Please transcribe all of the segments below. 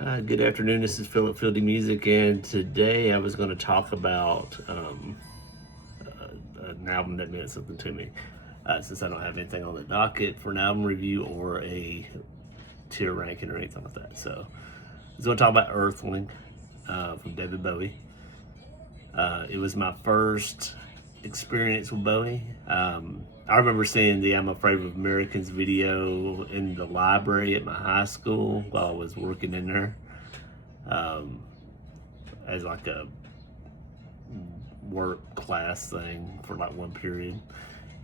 Good afternoon. This is Philip Fieldy Music, and today I was going to talk about an album that meant something to me. Since I don't have anything on the docket for an album review or a tier ranking or anything like that, so I was going to talk about Earthling from David Bowie. It was my first experience with Bowie. I remember seeing the "I'm Afraid of Americans" video in the library at my high school while I was working in there, um, as like a work class thing for like one period.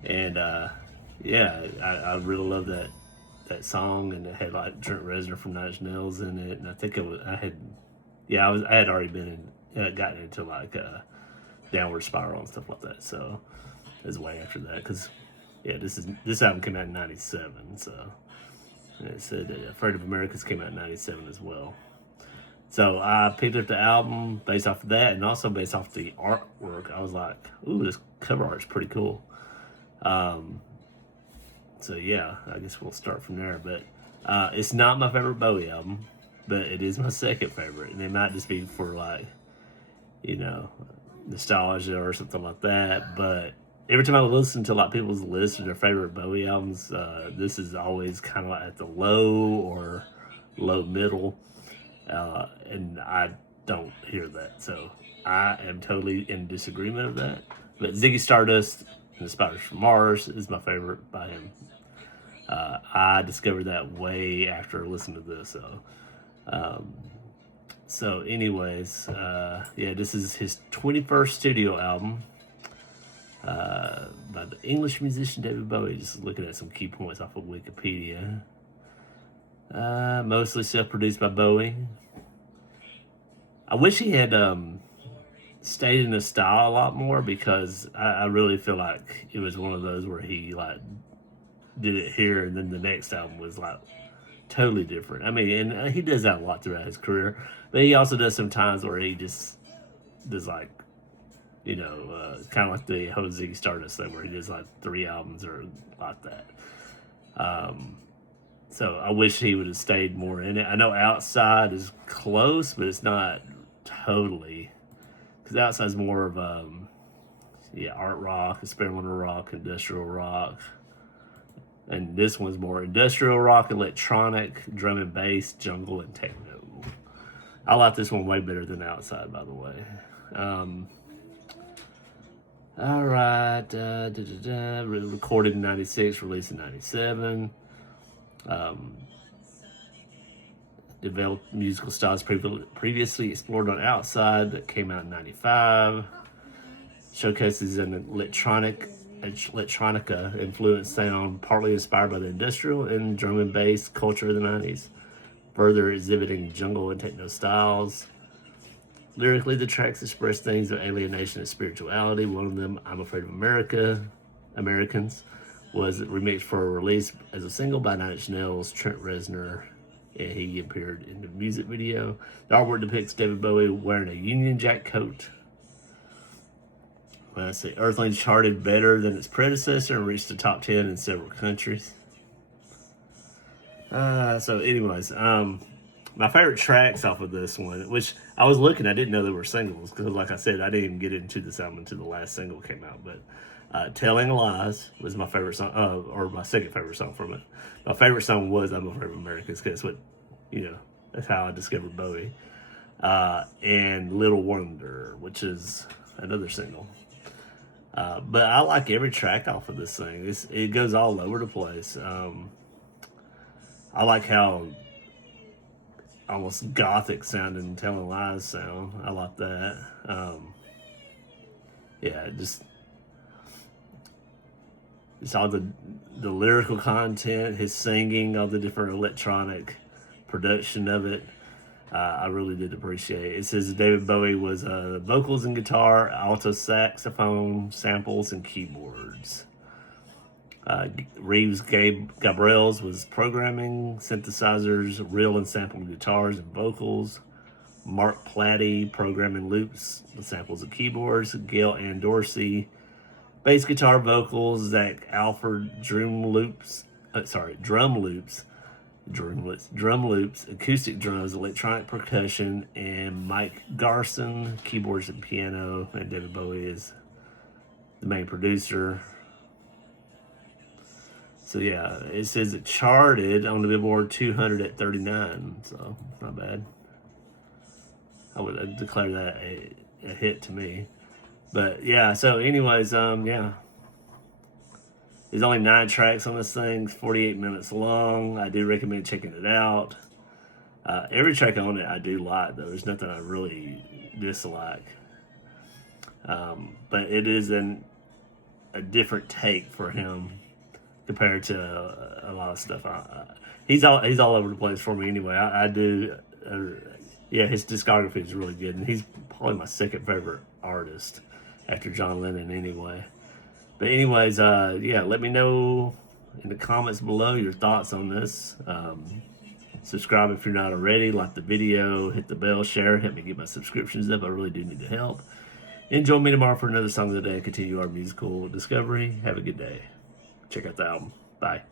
And yeah, I really love that song, and it had like Trent Reznor from Nine Inch Nails in it. And I think I had already been gotten into like Downward Spiral and stuff like that. So it was way after that, because yeah, this album came out in '97. So and it said Afraid of Americans came out in '97 as well. So I picked up the album based off of that, and also based off the artwork. I was like, "Ooh, this cover art's pretty cool." Um, so yeah, I guess we'll start from there. But it's not my favorite Bowie album, but it is my second favorite, and it might just be for like, you know, nostalgia or something like that. But every time I listen to like people's list of their favorite Bowie albums, this is always kind of like at the low or low middle, and I don't hear that. So I am totally in disagreement of that. But Ziggy Stardust and the Spiders from Mars is my favorite by him. I discovered that way after listening to this. Um, anyways, yeah, this is his 21st studio album by the English musician David Bowie. Just looking at some key points off of Wikipedia. Mostly self-produced by Bowie. I wish he had stayed in his style a lot more, because I really feel like it was one of those where he like did it here and then the next album was like totally different. I mean, and he does that a lot throughout his career, but he also does some times where he just does like, kind of like the whole Ziggy Stardust thing where he does like 3 albums or like that. So I wish he would have stayed more in it. I know Outside is close, but it's not totally, because Outside's more of art rock, experimental rock, industrial rock, and this one's more industrial rock, electronic, drum and bass, jungle, and techno. I like this one way better than Outside, by the way. All right, recorded in '96, released in '97. Developed musical styles previously explored on Outside, that came out in '95. Showcases an electronica influenced sound, partly inspired by the industrial and drum and bass culture of the '90s, further exhibiting jungle and techno styles. Lyrically, the tracks express themes of alienation and spirituality. One of them, "I'm Afraid of Americans," was remixed for a release as a single by Nine Inch Nails, Trent Reznor, and he appeared in the music video. The artwork depicts David Bowie wearing a Union Jack coat. Let's see, Earthling charted better than its predecessor and reached the top 10 in several countries. Anyways, my favorite tracks off of this one, which I was looking, I didn't know they were singles, because like I said, I didn't even get into this album until the last single came out. But Telling Lies was my favorite song, or my second favorite song from it. My favorite song was "I'm Afraid of Americans," because that's how I discovered Bowie. And Little Wonder, which is another single. But I like every track off of this thing. It goes all over the place. I like how almost gothic sounding Telling Lies sound. I like that. Yeah, just all the lyrical content, his singing, all the different electronic production of it. I really did appreciate it. It says David Bowie was vocals and guitar, alto saxophone, samples, and keyboards. Reeves Gabrels was programming, synthesizers, real and sampled guitars and vocals. Mark Platty programming loops, the samples of keyboards. Gail Ann Dorsey, bass guitar vocals. Zach Alford drum loops. drum loops, acoustic drums, electronic percussion, and Mike Garson, keyboards and piano, and David Bowie is the main producer. So yeah, it says it charted on the Billboard 200 at 39, so not bad. I would declare that a hit to me. But yeah, so anyways, yeah. There's only 9 tracks on this thing, 48 minutes long. I do recommend checking it out. Every track on it I do like, though. There's nothing I really dislike. But it is a different take for him compared to a lot of stuff. He's all over the place for me anyway. I do. Yeah, his discography is really good, and he's probably my second favorite artist after John Lennon anyway. But anyways, yeah, let me know in the comments below your thoughts on this. Subscribe if you're not already, like the video, hit the bell, share, help me get my subscriptions up. I really do need the help. And join me tomorrow for another song of the day and continue our musical discovery. Have a good day. Check out the album. Bye.